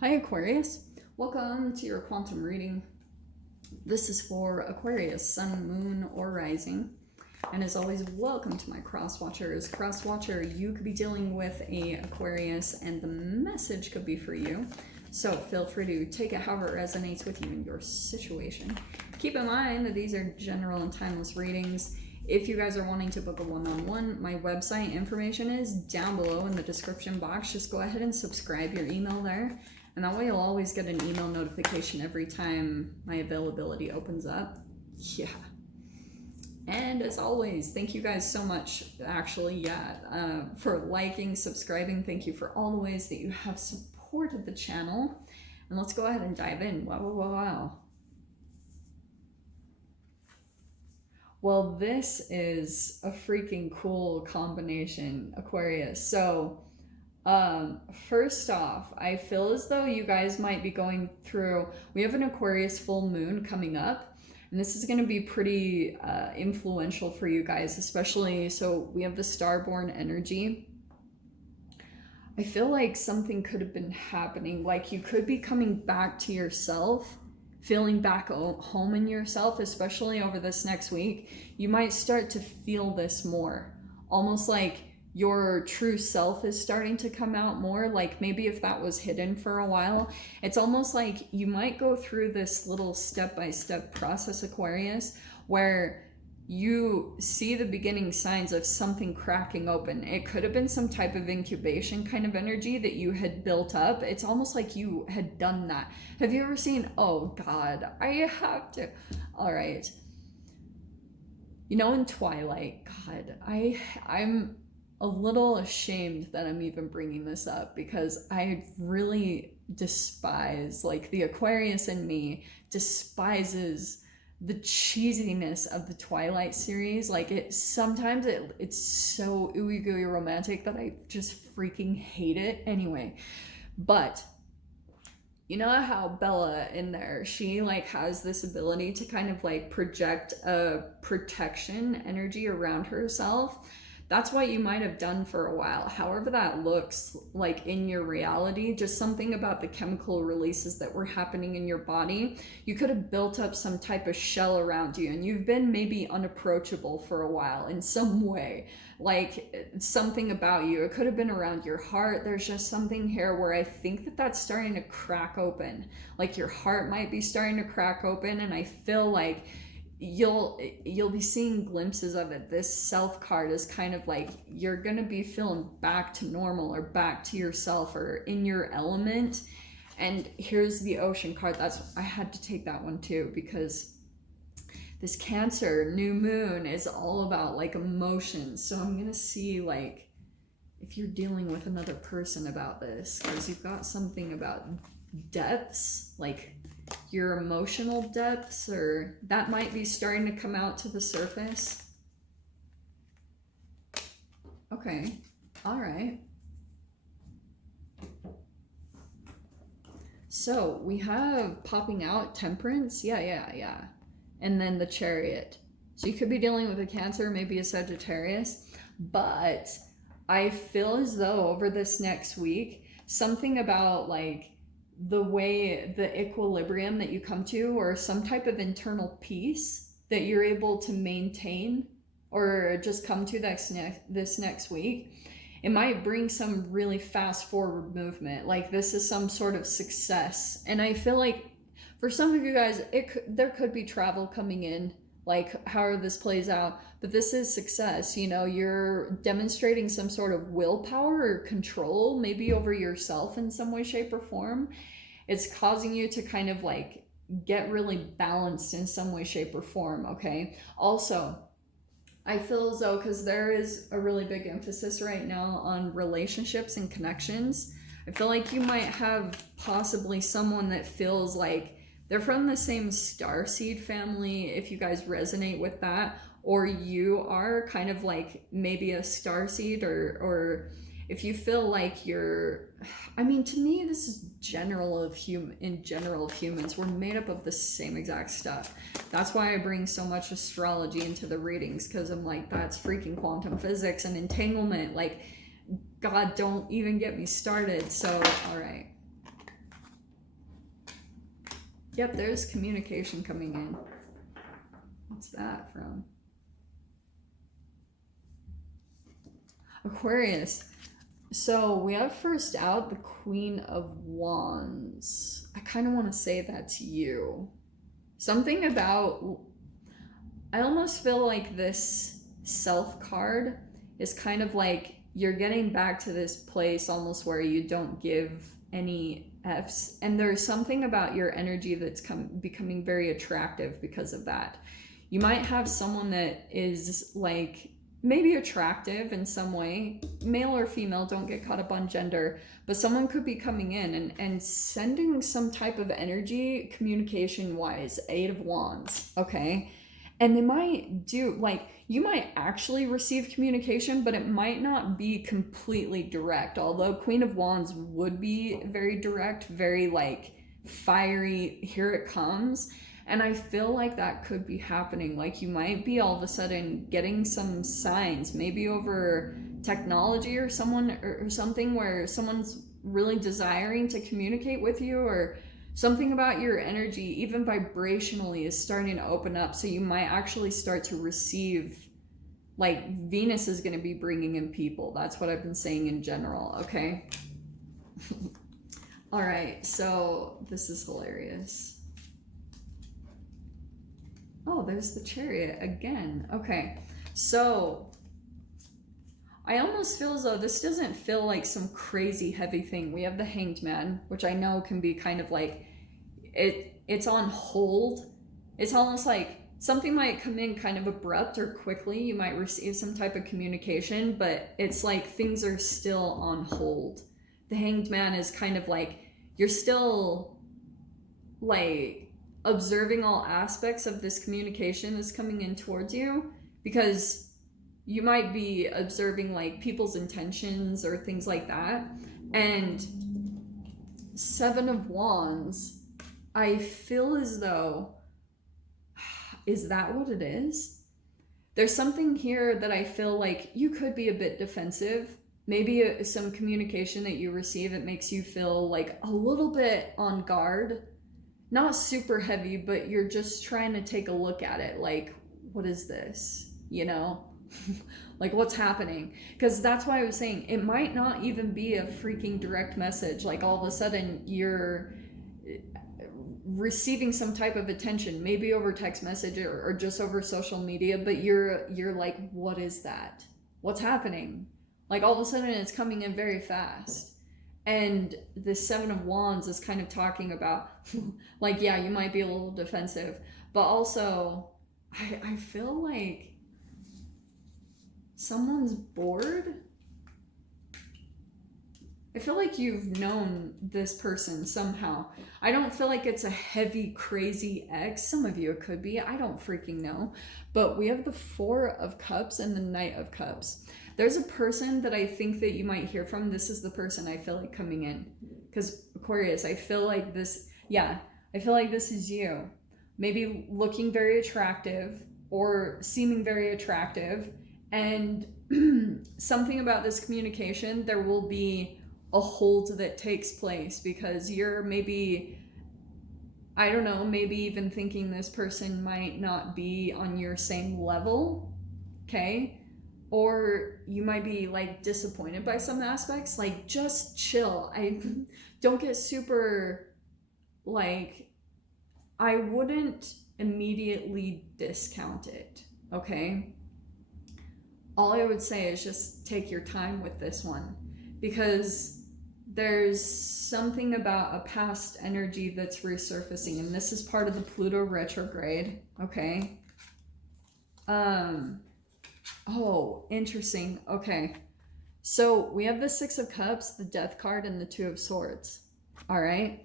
Hi Aquarius, welcome to your quantum reading. This is for Aquarius, Sun, Moon, or Rising. And as always, welcome to my cross watchers. Cross watcher, you could be dealing with a Aquarius and the message could be for you. So feel free to take it however it resonates with you in your situation. Keep in mind that these are general and timeless readings. If you guys are wanting to book a one-on-one, my website information is down below in the description box. Just go ahead and subscribe your email there. And that way you'll always get an email notification every time my availability opens up. Yeah. And as always, thank you guys so much, for liking, subscribing. Thank you for all the ways that you have supported the channel. And let's go ahead and dive in. Wow. Well, this is a freaking cool combination, Aquarius. So, first off, I feel as though you guys might be going through, we have an Aquarius full moon coming up, and this is going to be pretty influential for you guys, especially, so we have the starborn energy. I feel like something could have been happening, like you could be coming back to yourself, feeling back home in yourself, especially over this next week. You might start to feel this more, almost like your true self is starting to come out more. Like maybe if that was hidden for a while, it's almost like you might go through this little step-by-step process, Aquarius, where you see the beginning signs of something cracking open. It could have been some type of incubation kind of energy that you had built up. It's almost like you had done that. Have you ever seen, oh God, I have to, all right. You know, in Twilight, God, I'm a little ashamed that I'm even bringing this up because I really despise, like the Aquarius in me despises the cheesiness of the Twilight series. Like sometimes it's so ooey gooey romantic that I just freaking hate it anyway. But you know how Bella in there, she like has this ability to kind of like project a protection energy around herself. That's what you might have done for a while. However that looks like in your reality, just something about the chemical releases that were happening in your body. You could have built up some type of shell around you and you've been maybe unapproachable for a while in some way. Like something about you, it could have been around your heart. There's just something here where I think that that's starting to crack open. Like your heart might be starting to crack open, and I feel like you'll be seeing glimpses of it. This self card is kind of like you're gonna be feeling back to normal or back to yourself or in your element. And here's the ocean card. I had to take that one too, because this Cancer new moon is all about like emotions. So I'm gonna see like if you're dealing with another person about this, because you've got something about depths, like your emotional depths, or that might be starting to come out to the surface. Okay, all right. So we have popping out Temperance, yeah. And then the Chariot. So you could be dealing with a Cancer, maybe a Sagittarius, but I feel as though over this next week, something about like the way, the equilibrium that you come to, or some type of internal peace that you're able to maintain or just come to this next week, it might bring some really fast forward movement. Like this is some sort of success. And I feel like for some of you guys, there could be travel coming in, like however this plays out, but this is success. You know, you're demonstrating some sort of willpower or control, maybe over yourself in some way, shape, or form. It's causing you to kind of like get really balanced in some way, shape, or form, okay? Also, I feel as though, because there is a really big emphasis right now on relationships and connections, I feel like you might have possibly someone that feels like they're from the same starseed family, if you guys resonate with that, or you are kind of like maybe a starseed, or if you feel like you're, I mean, to me, this is in general of humans, we're made up of the same exact stuff. That's why I bring so much astrology into the readings, because I'm like, that's freaking quantum physics and entanglement. Like, God, don't even get me started. So, all right. Yep, there's communication coming in. What's that from? Aquarius. So we have first out the Queen of Wands. I kind of want to say that's you. Something about, I almost feel like this Self card is kind of like you're getting back to this place almost where you don't give any F's. And there's something about your energy that's becoming very attractive because of that. You might have someone that is like maybe attractive in some way, male or female, don't get caught up on gender, but someone could be coming in and sending some type of energy communication wise, 8 of Wands, okay? And they might do, like, you might actually receive communication, but it might not be completely direct, although Queen of Wands would be very direct, very like fiery, here it comes. And I feel like that could be happening. Like you might be all of a sudden getting some signs, maybe over technology or someone or something where someone's really desiring to communicate with you, or something about your energy, even vibrationally, is starting to open up. So you might actually start to receive, like Venus is going to be bringing in people. That's what I've been saying in general, okay? All right, so this is hilarious. Oh, there's the Chariot again. Okay, so I almost feel as though this doesn't feel like some crazy heavy thing. We have the Hanged Man, which I know can be kind of like, it's on hold. It's almost like something might come in kind of abrupt or quickly. You might receive some type of communication, but it's like things are still on hold. The Hanged Man is kind of like, you're still like observing all aspects of this communication that's coming in towards you, because you might be observing like people's intentions or things like that. And 7 of Wands, I feel as though, is that what it is? There's something here that I feel like you could be a bit defensive. Maybe some communication that you receive, it makes you feel like a little bit on guard. Not super heavy, but you're just trying to take a look at it. Like, what is this? You know? Like, what's happening? Because that's why I was saying it might not even be a freaking direct message. Like, all of a sudden, you're receiving some type of attention, maybe over text message or just over social media, but you're like, what is that? What's happening? Like, all of a sudden, it's coming in very fast. And the 7 of Wands is kind of talking about, like, yeah, you might be a little defensive, but also, I feel like someone's bored. I feel like you've known this person somehow. I don't feel like it's a heavy, crazy ex. Some of you it could be. I don't freaking know. But we have the 4 of Cups and the Knight of Cups. There's a person that I think that you might hear from. This is the person I feel like coming in. Because Aquarius, I feel like this, yeah, I feel like this is you. Maybe looking very attractive or seeming very attractive. And something about this communication, there will be a hold that takes place because you're maybe, I don't know, maybe even thinking this person might not be on your same level, okay? Or you might be like disappointed by some aspects. Like, just chill. I don't get super, like, I wouldn't immediately discount it, okay? All I would say is just take your time with this one, because there's something about a past energy that's resurfacing, and this is part of the Pluto retrograde, okay? Oh, interesting. Okay. So we have the 6 of Cups, the Death card, and the 2 of Swords. All right.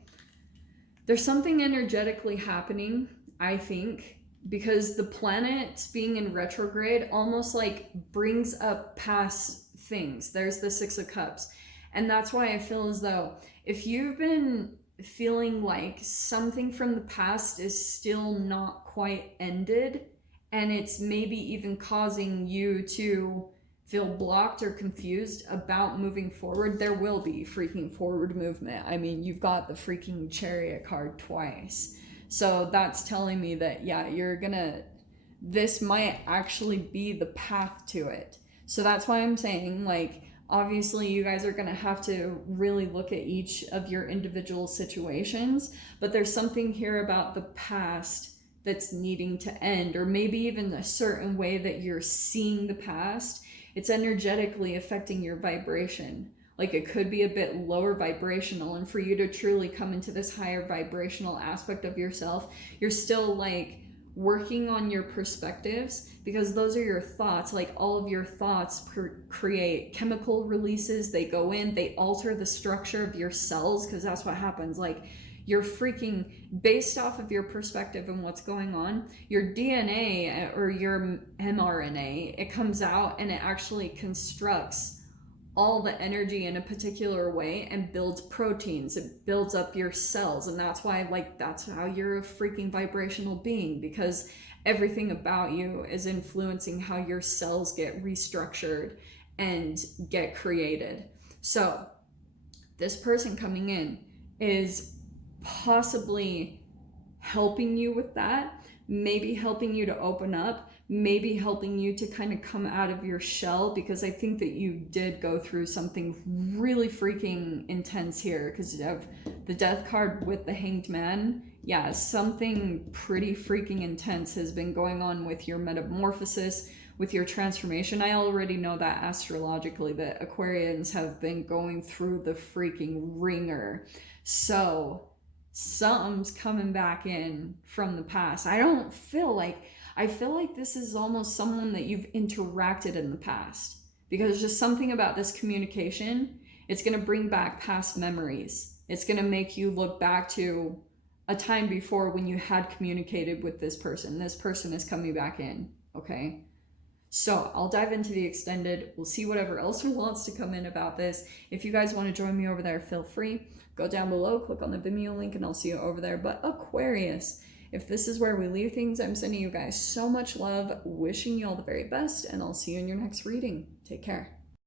There's something energetically happening, I think, because the planets being in retrograde almost like brings up past things. There's the 6 of Cups. And that's why I feel as though if you've been feeling like something from the past is still not quite ended, and it's maybe even causing you to feel blocked or confused about moving forward, there will be freaking forward movement. I mean, you've got the freaking Chariot card twice. So that's telling me that, yeah, this might actually be the path to it. So that's why I'm saying, like, obviously you guys are going to have to really look at each of your individual situations, but there's something here about the past that's needing to end, or maybe even a certain way that you're seeing the past. It's energetically affecting your vibration. Like, it could be a bit lower vibrational, and for you to truly come into this higher vibrational aspect of yourself, you're still like working on your perspectives, because those are your thoughts. Like, all of your thoughts create chemical releases. They go in, they alter the structure of your cells, because that's what happens. Like, you're freaking, based off of your perspective and what's going on, your DNA or your mRNA, it comes out and it actually constructs all the energy in a particular way and builds proteins. It builds up your cells, and that's why, like, that's how you're a freaking vibrational being, because everything about you is influencing how your cells get restructured and get created. So this person coming in is possibly helping you with that, maybe helping you to open up, maybe helping you to kind of come out of your shell, because I think that you did go through something really freaking intense here, because you have the death card with the Hanged Man. Yeah, something pretty freaking intense has been going on with your metamorphosis, with your transformation. I already know that astrologically that Aquarians have been going through the freaking ringer. So something's coming back in from the past. I feel like this is almost someone that you've interacted in the past, because there's just something about this communication. It's going to bring back past memories. It's going to make you look back to a time before when you had communicated with this person. This person is coming back in, okay? So I'll dive into the extended. We'll see whatever else wants to come in about this. If you guys want to join me over there, feel free. Go down below, click on the Vimeo link, and I'll see you over there. But Aquarius, if this is where we leave things, I'm sending you guys so much love, wishing you all the very best, and I'll see you in your next reading. Take care.